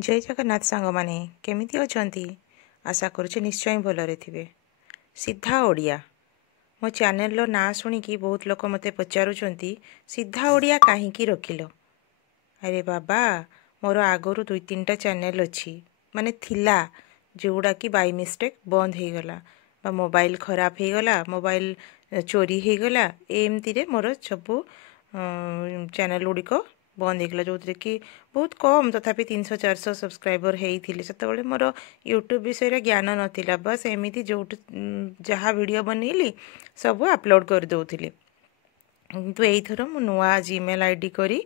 जय जगन्नाथ सांग माने केमिति अछंती आशा करुचे निश्चय भलरे थिबे। सीधा ओडिया मो चैनल रो ना शुणिकी बहुत लोक मते पचारुचंती सीधा ओडिया काहींकी रखिलो। अरे बाबा मोर आगरु 2-3टा चैनल अच्छी माने थिला जोड़ा कि बाय मिस्टेक बंद हो गला बा मोबाइल खराब हो गला मोबाइल चोरी हो गला एमती रे मोर सब चैनल गुड़िक बंद होगा जो कि बहुत कम तथापि 300-400 सब्सक्राइबर होते से मोर यूट्यूब विषय ज्ञान नाला बस एमती जो जहाँ वीडियो बनैली सब अपलोड कर दौली किंतु एथर मु नुआ जीमेल आईडी करी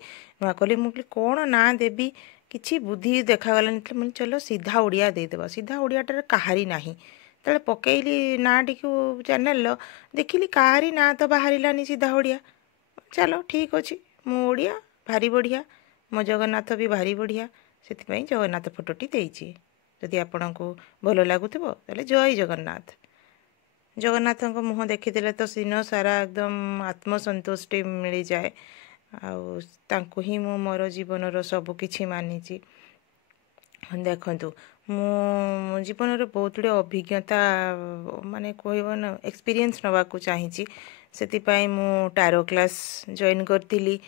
नुआ कली मुझे कौन ना देवी किसी बुद्धि देखागलानी मुझे चलो सीधा ओडिया देदेबा सीधा ओडियाटार कहारी ना तेरे पकईली ना टी चैनल देखिली कहारी ना तो बाहर सीधा ओडिया चलो ठीक अच्छे मु ओडिया भारी बढ़िया मो जगन्नाथ भी भारी बढ़िया से जगन्नाथ फोटोटी देती जदि आपण को भल लगुव ताले जय जगन्नाथ। जगन्नाथ मुह देखीदे तो दिन सारा एकदम आत्मसंतुष्टि मिल जाए आउ ही मु मोर जीवन सबकि मानी देखु मु जीवन बहुत गुड़े अभिज्ञता माने कहब ना एक्सपीरियंस नवाक चाहिए से मु टारो क्लास जॉइन करी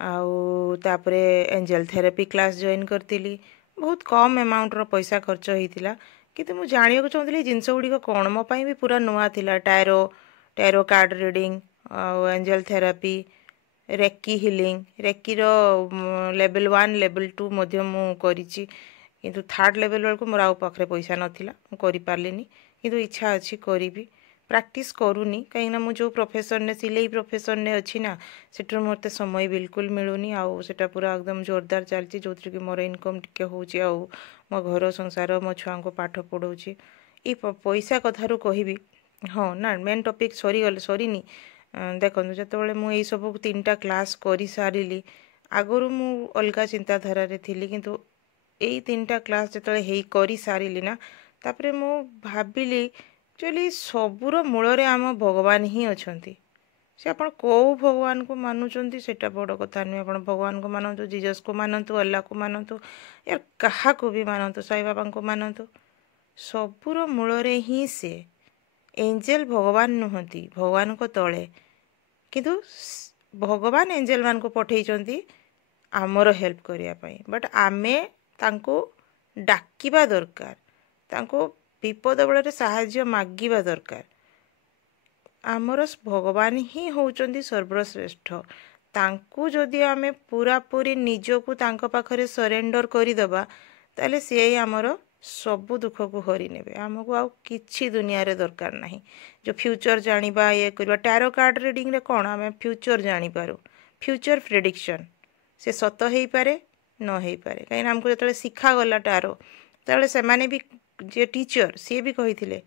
आउे एंजल थेरेपी क्लास जॉइन करी बहुत कम अमाउंट रो पैसा खर्च होता किंतु मु जानिया चाहूँगी जिनस गुड़िक कौन मो भी पूरा नुआ थिला tarot card reading angel therapy reiki healing reiki रो लेवल 1 लेवल 2 मध्य मु करिछि किंतु थर्ड लेवल बेलू मोर आउ पाखे पैसा नाला मुझे पार्लिनी किंतु इच्छा अच्छी करी प्रैक्टिस करूनी कहीं मु जो प्रोफेशन ने सिलाई प्रोफेशन ने अच्छी ना सेटर मत समय बिल्कुल मिलूनी आटा पूरा एकदम जोरदार चलती जो कि मोर इनकम टिके होची मो घर संसार मो छुआ को पाठ पढ़ाऊँगी ये पैसा कथारू कहबी हाँ ना मेन टॉपिक सरीनी देखो जो मुझे सब 3टा क्लास कर सारी आगु मु अलग चिंताधारा थी किंतु यही 3टा क्लास जो कर सारी ना तापरे मु भाविली एक्चुअली सबूर मूल आम भगवान ही अच्छा से आप कौ भगवान को मानुंट से बड़ कथा नुहे आप भगवान को मानतु जीजस को मानतु अल्लाह को मानतु यार क्या भी मानतु साई बाबा को मानतु सबूर मूल ही से एंजेल भगवान नुहति भगवान को तले किंतु भगवान एंजेल मान को पठे आमर हेल्प करने बट आमे तांको डाकिबा दरकार तांको विपद बेले साहाय्य मागिबा दरकार आमर भगवान ही होउचंदी सर्वश्रेष्ठ तांकु जदि आमे पूरा पूरी निजको तांको पाखरे सरेंडर करिदबा ताले से आमर सबु दुख को हरि नेबे आमको आउ किछि दुनिया रे दरकार नाही जो फ्यूचर जानिबा ये करबा टैरो कार्ड रीडिंग रे कोन आमे फ्यूचर जानि पारो फ्यूचर प्रेडिक्शन से सत हेई पारे न हेई पारे कहीं हमको जतले सिखा गला टैरो तले से माने भी जे टीचर सी भी कही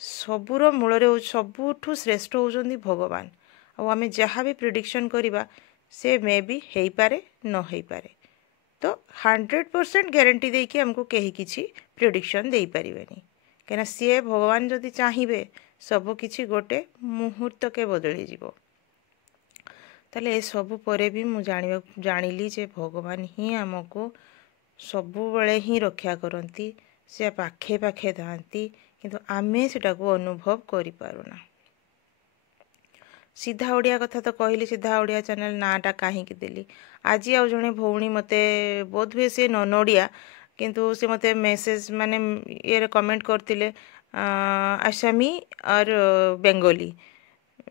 सबूर मूल सबुठु श्रेष्ठ होउचंदी भगवान आमे जहाँ भी प्रेडिक्शन करिबा से मे भी हेई पारे न हेई पारे तो 100% गारंटी देकी हमको कहीं किसी प्रेडिक्शन दे पारिबेनी कहीं सी भगवान जदि चाहिए सब किछि गोटे मुहूर्त के बदली जीवो ताले ए सबु परे भी मु जानिली जे भगवान ही हमको सबु बेले ही रक्षा करती से पाखे पाखे थांती किंतु आमे सेटा को अनुभव करि पारुना। सीधा ओडिया कथा तो कहली सीधा ओडिया चैनल नाटा कहीं देली आज आउ जड़े भौणी मते बोध हुए सी नन ओडिया किंतु से मते मेसेज माने ये कमेंट करते आसामी और बेंगोली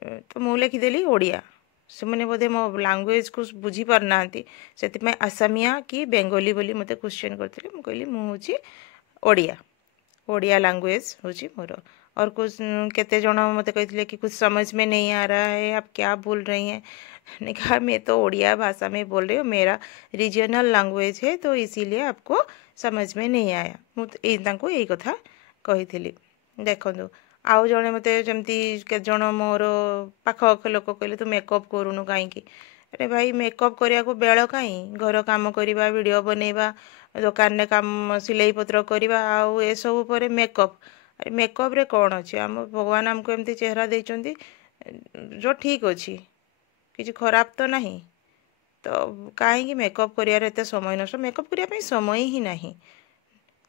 तो मु लिखिदेली ओडिया से मैंने बोधे मो लैंग्वेज को बुझी पारना से आसामिया कि बेंगोली बोली मते क्वेश्चन करते मुझे कहली मुझे ओडिया ओडिया लैंग्वेज हूँ मोर और कुछ केते जन मते कहते कि कुछ समझ में नहीं आ रहा है आप क्या बोल रही हैं मैंने कहा मैं तो ओडिया भाषा में बोल रही हूँ मेरा रीजनल लैंग्वेज है तो इसीलिए आपको समझ में नहीं आया मुझे यही कथा कही देखो आउ जड़े मत जमती के जन मोर पाख लोक कहले तू मेकअप करूनु कहीं अरे भाई मेकअप करने को बेल कहीं घर काम करवा वीडियो बनैबा दुकान में काम सिलाई पत्र करवा आउ ए सब पर मेकअप अरे मेकअप रे कौन अच्छे आम भगवान आमको एमती चेहरा देइचंती जो ठीक अच्छी किसी खराब तो नहीं तो कहीं मेकअप करियार एते समय नष्ट मेकअप करने समय ही नहीं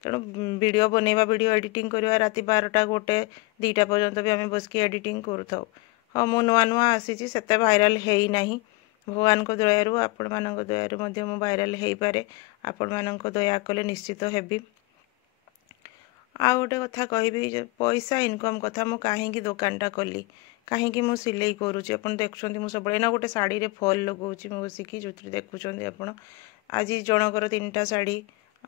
तेणु वीडियो बनैबा वीडियो एडिटिंग करवा राति 12टा 1 2टा पर्यंत भी आम बस एडिटिंग करूँ हाँ मु नुआ नुआ आसी से भाइराल है ना भगवान को दयारू आपण मान दयारू मु भाइराल हो पारे आपण मान दया कले निश्चित हेबी आ गोटे कथा कहबी पैसा इनकम कथा मु कहीं दुकानटा कली कहीं मु सिलाई करुँची आप देखुं मुझे सब ना गोटे शाढ़ी फल लगाऊँ मु बसिकी जो देखुं आप आज जनकर 3टा शाढ़ी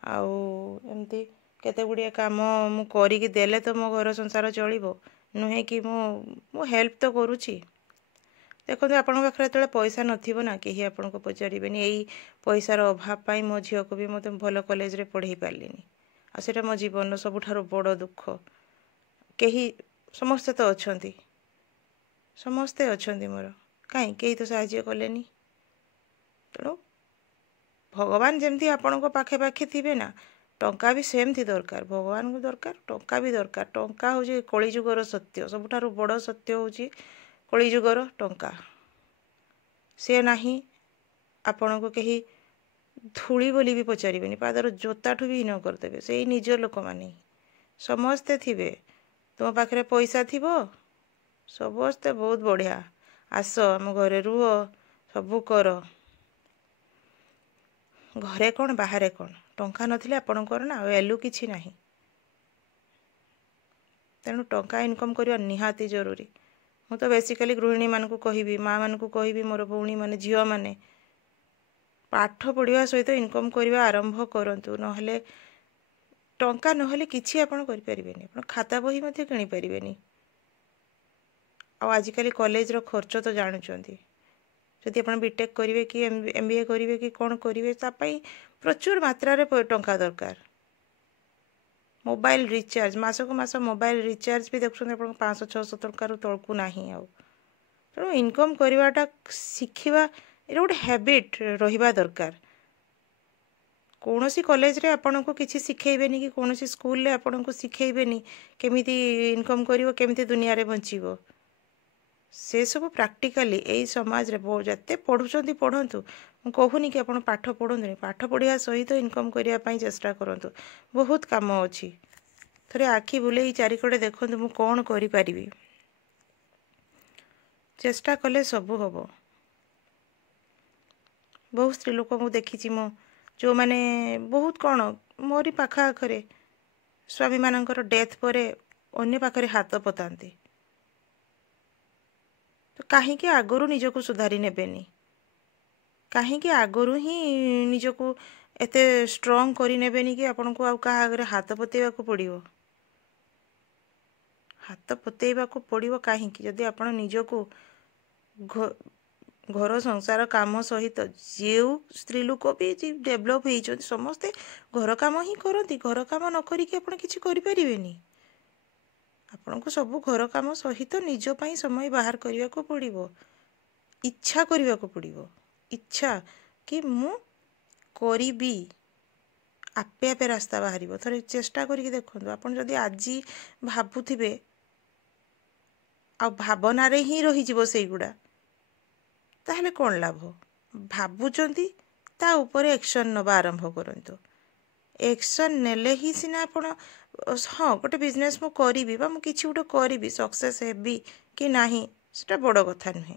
आमती केते गुड़िया काम मु करिकी देले तो मो घर संसार चलिबो नुहे कि मु हेल्प तो करुँची देखो आपण पाखे जो पैसा नथिबो ना कहीं आपन को पचारिबेनी यही पैसार अभाव पाई मो झील को भी मत भल कॉलेज रे पढ़ाई पार्लिनी आटा मो जीवन सबुठारु बड़ दुख कहीं समस्ते तो अछंती समस्ते अछंती मोर कहीं कहीं तो साहाय्य कलेनी तेणु भगवान जमती आपण को पाखे पाखे थिबे ना टंका भी सेमती दरकार भगवान को दरकार टंका भी दरकार टंका हूँ कलिजुगर सत्य सबुठारु बड़ सत्य हूँ कलिजुगर टंका से नाही आपण को कहीं धूली बोली भी पचारे पादर जोताठू भी हीन करदे से निज लोक माने समस्ते थिबे तुम पाखे पैसा थी समस्ते बहुत बढ़िया आस आम घरे रुह सबू कर घरे कौन बाहर कौन टंका नथिले आपणकर ना वैल्यू किछि नाही तेणु टंका इनकम करवा निहाती जरूरी मु तो बेसिकली गृहिणी मानकु कहबी माँ मानकु कहबी मोर भौणी माने झियो माने पाठ पढ़िया सहित इनकम करवा आरंभ करंतु नहले टंका नहले किछि आपण करि परिबेनी आपण खाता बही मध्ये किनि परिबेनी आ आजिकली कॉलेज रो खर्च तो जानुचंती जदि आप बीटेक करेंगे कि एमबीए करेंगे कि कौन करेंगे प्रचुर मात्रा रे टंका दरकार मोबाइल रिचार्ज मासक मास मोबाइल रिचार्ज भी देखुं आप 500-600 टंकार तलकू ना तेणु इनकम करवाटा शिखा ये गोटे हैबिट रहिबा दरकार कौन सी कॉलेज रे आपन को किसी शिखेबेनी कि कौन सी स्कूल रे आपन को शिखेबेनी केमिति इनकम करिवो केमिति दुनिया रे बंचिवो से सब प्रैक्टिकली यही समाज रे जते पढ़ुचंती पढ़ंतु कहूनी कि आपण पाठ पढ़ंतु पाठ पढ़िया सहित इनकम करिया पई चेष्टा करंतु बहुत काम अछि थरे आखि बुलेई चारिकड़े देखंतु मु कोन करि परिबी चेष्टा कले सब हबो बहुत स्त्री लोक को देखी मु जो माने बहुत कौन मोरी पाखा आखरे स्वामी मानकर डेथ परे अन्य पाखरे हाथ पतांती तो कहीं आगुरी निजक सुधारी नेबेनी कहीं आगुरी ही निजक एत स्ट्रंग करेबेनी कि आपन को क्या आगे हाथ पतेवा पड़ो हाथ पतेवा पड़ो कहीं जदि आप निजक घर संसार काम सहित जो स्त्री लोक भी डेभलप हो समस्ते घर काम ही करती घर काम न करिकी आपण किछि करि परिबेनी आपण को सब घर काम सहित निज पई समय बाहर करने को पड़ो इच्छा करने को पड़ो इच्छा कि मु करिबी आपे आपे रास्ता बाहर थोड़े चेष्टा करके देखो आपन जदि आज भावुथिबे आ भावना रे ही रही जीवो सेगुड़ा ताहले कौन लाभ भावुचंती ता ऊपर एक्शन नवा आरंभ करंतु एक्शन नेले ही सिना आपण हाँ गोटे बिजनेस मु करी बा मु किछि गोटे करी सक्सेस हेबी कि नाही सेटा बड़ कथा नुहे।